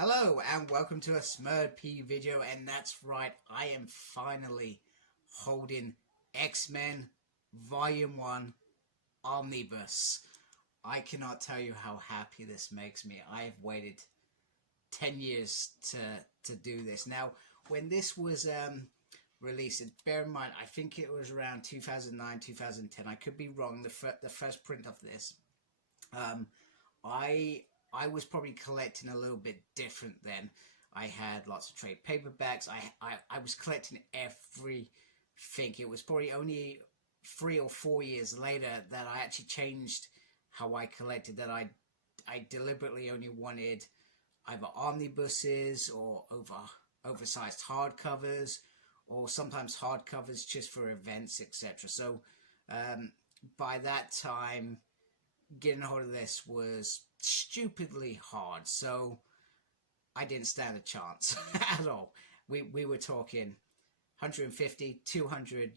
Hello and welcome to a Smurd video, and that's right, I am finally holding X-Men Volume 1 Omnibus. I cannot tell you how happy this makes me. I've waited 10 years to do this. Now, when this was released, bear in mind, I think it was around 2009, 2010. I could be wrong, the first print of this. I was probably collecting a little bit different then. I had lots of trade paperbacks. I was collecting everything. It was probably only 3 or 4 years later that I actually changed how I collected, that I deliberately only wanted either omnibuses or oversized hardcovers, or sometimes hardcovers just for events, etc. So by that time, getting a hold of this was stupidly hard, so I didn't stand a chance at all. We were talking 150, 200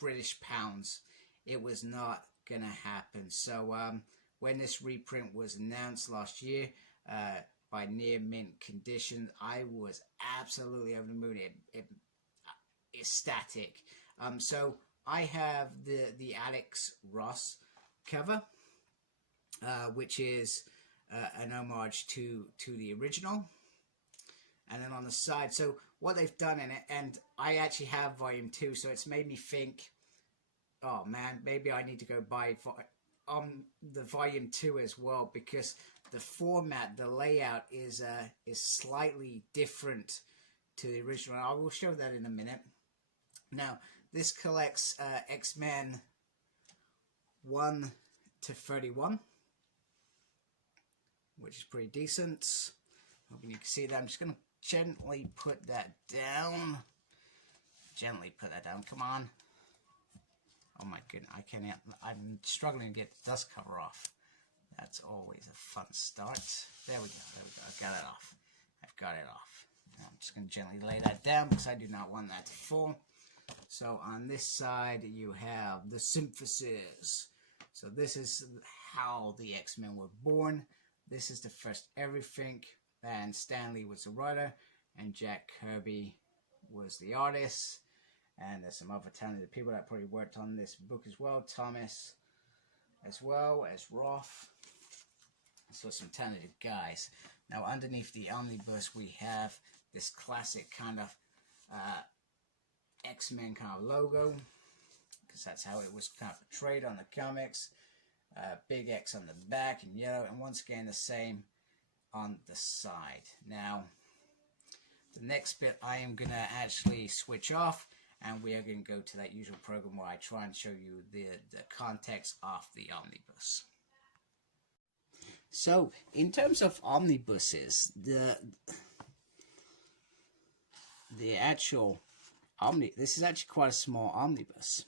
British pounds. It was not gonna happen. So when this reprint was announced last year by near mint condition, I was absolutely over the moon. Ecstatic. So I have the Alex Ross cover, which is an homage to the original, and then on the side, so what they've done in it, and I actually have volume 2, so it's made me think, oh man, maybe I need to go buy the volume 2 as well, because the format, the layout is slightly different to the original. I will show that in a minute. Now, this collects X-Men 1 to 31, which is pretty decent. Hoping you can see that. I'm just going to gently put that down. Gently put that down. Come on. Oh my goodness, I can't. I'm struggling to get the dust cover off. That's always a fun start. There we go. There we go. I've got it off. I've got it off. Now I'm just going to gently lay that down because I do not want that to fall. So on this side, you have the synthesis. So this is how the X-Men were born. This is the first everything, and Stan Lee was the writer, and Jack Kirby was the artist. And there's some other talented people that probably worked on this book as well. Thomas, as well as Roth. So some talented guys. Now underneath the omnibus, we have this classic kind of X-Men kind of logo, because that's how it was kind of portrayed on the comics. Big X on the back in yellow, and once again the same on the side. Now, the next bit I am going to actually switch off, and we are going to go to that usual program where I try and show you the context of the omnibus. So, in terms of omnibuses, the actual this is actually quite a small omnibus.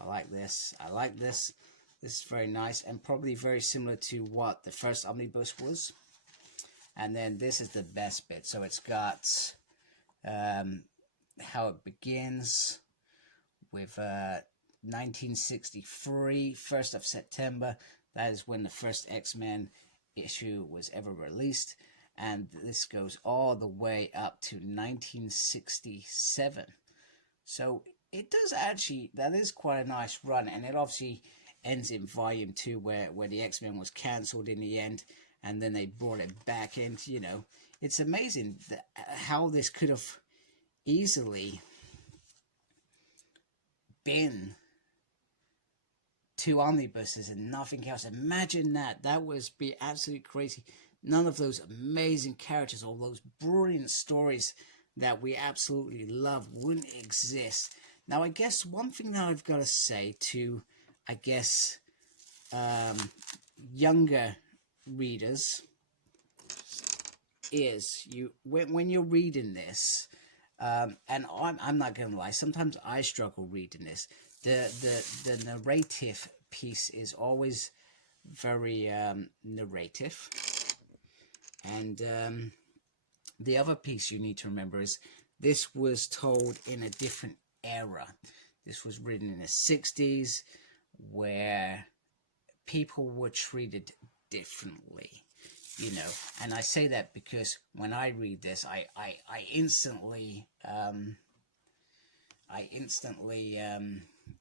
I like this. I like this. This is very nice and probably very similar to what the first omnibus was. And then this is the best bit. So it's got how it begins with 1963, 1st of September. That is when the first X-Men issue was ever released. And this goes all the way up to 1967. So it does actually, that is quite a nice run, and it obviously ends in volume 2 where the X-Men was cancelled in the end, and then they brought it back in. You know, it's amazing how this could have easily been 2 omnibuses and nothing else. Imagine that. That would be absolutely crazy. None of those amazing characters, all those brilliant stories that we absolutely love wouldn't exist. Now, I guess one thing that I've got to say to, I guess, younger readers is when you're reading this, and I'm not going to lie, sometimes I struggle reading this. The narrative piece is always very narrative, and the other piece you need to remember is this was told in a different era. This was written in the 60s, where people were treated differently. you know. And I say that because when I read this, I instantly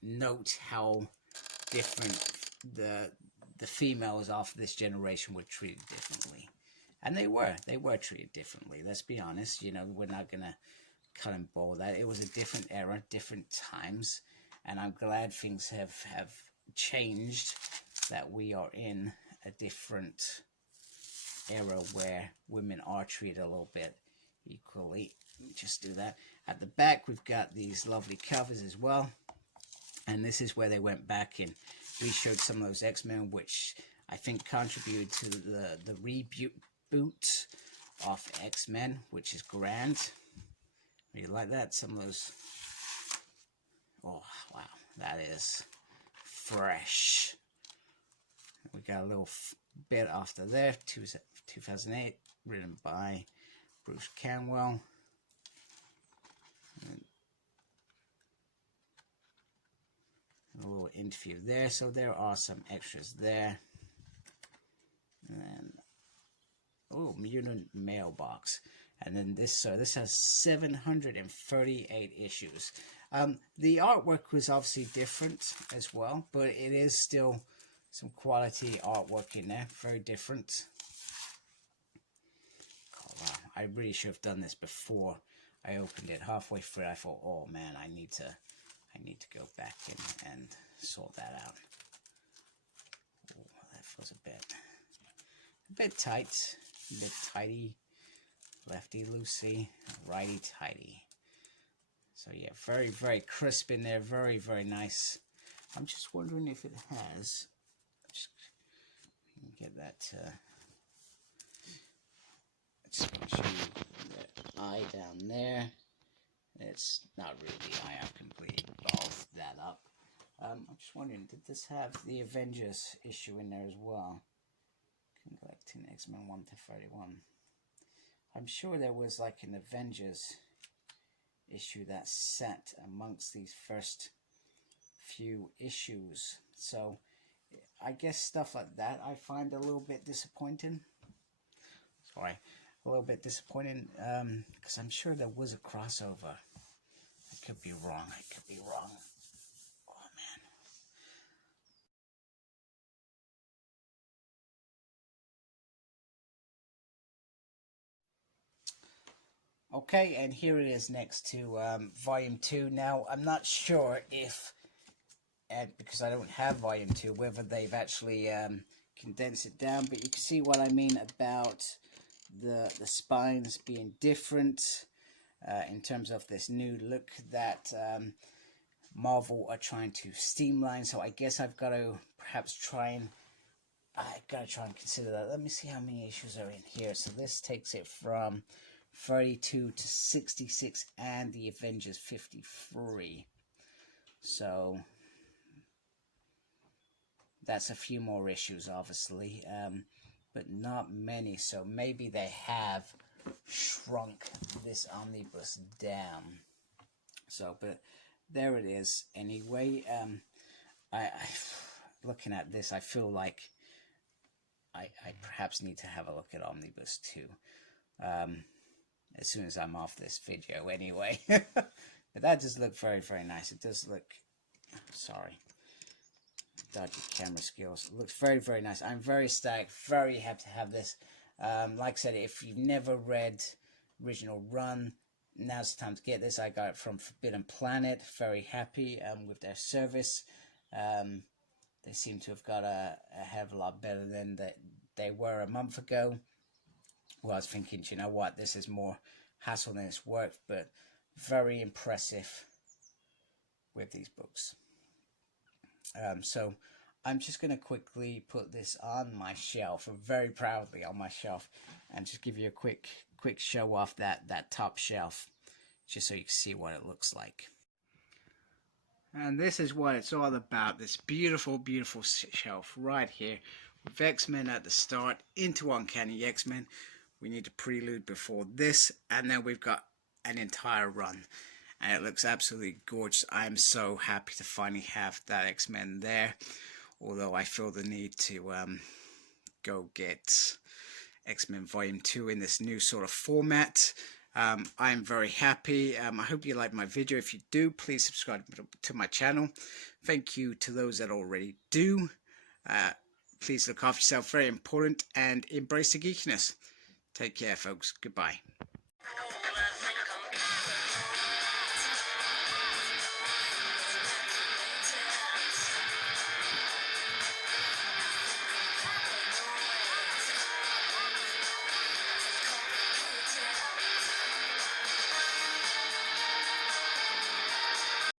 note how different the females of this generation were treated differently. And they were treated differently. Let's be honest. You know, we're not gonna cut and ball that. It was a different era, different times, and I'm glad things have changed. That we are in a different era where women are treated a little bit equally. Let me just do that. At the back, we've got these lovely covers as well, and this is where they went back and reshowed some of those X-Men, which I think contributed to the reboot of X-Men, which is grand. Really like that. Some of those. Oh wow, that is fresh. We got a little bit after there. 2008, written by Bruce Canwell. And a little interview there. So there are some extras there. And then, oh, Mutant Mailbox. And then this, so this has 738 issues. The artwork was obviously different as well, but it is still some quality artwork in there. Very different. Oh, wow. I really should have done this before I opened it. Halfway through, I thought, oh man, I need to go back and sort that out. Oh, that feels a bit tight, a bit tidy. Lefty loosey, righty tighty. So yeah, very, very crisp in there. Very, very nice. I'm just wondering if it has. Just get that. Just show you the eye down there. It's not really the eye. I've completely balled that up. I'm just wondering, did this have the Avengers issue in there as well? Collecting X-Men 1 to 31. I'm sure there was like an Avengers issue that sat amongst these first few issues. So I guess stuff like that I find a little bit disappointing. Sorry, a little bit disappointing because I'm sure there was a crossover. I could be wrong. Oh man. Okay, and here it is next to Volume 2. Now, I'm not sure if, because I don't have Volume 2, whether they've actually condensed it down, but you can see what I mean about the spines being different in terms of this new look that Marvel are trying to streamline. So I guess I've got to perhaps try and consider that. Let me see how many issues are in here. So this takes it from 32 to 66 and the Avengers 53. So that's a few more issues, obviously, but not many. So maybe they have shrunk this omnibus down. So, but there it is. Anyway, I looking at this, I feel like I perhaps need to have a look at Omnibus 2. As soon as I'm off this video anyway. But that does look very, very nice. It does look, sorry, dodgy camera skills. It looks very, very nice. I'm very stoked, very happy to have this. Like I said, if you've never read Original Run, now's the time to get this. I got it from Forbidden Planet. Very happy with their service. They seem to have got a hell of a lot better than they were a month ago. Well, I was thinking, you know what, this is more hassle than it's worth, but very impressive with these books. So I'm just going to quickly put this on my shelf, very proudly on my shelf, and just give you a quick show off that top shelf, just so you can see what it looks like. And this is what it's all about, this beautiful, beautiful shelf right here, with X-Men at the start, into Uncanny X-Men. We need a prelude before this, and then we've got an entire run. And it looks absolutely gorgeous. I'm so happy to finally have that X-Men there. Although I feel the need to go get X-Men Volume 2 in this new sort of format. I'm very happy. I hope you like my video. If you do, please subscribe to my channel. Thank you to those that already do. Please look after yourself, very important, and embrace the geekiness. Take care, folks. Goodbye.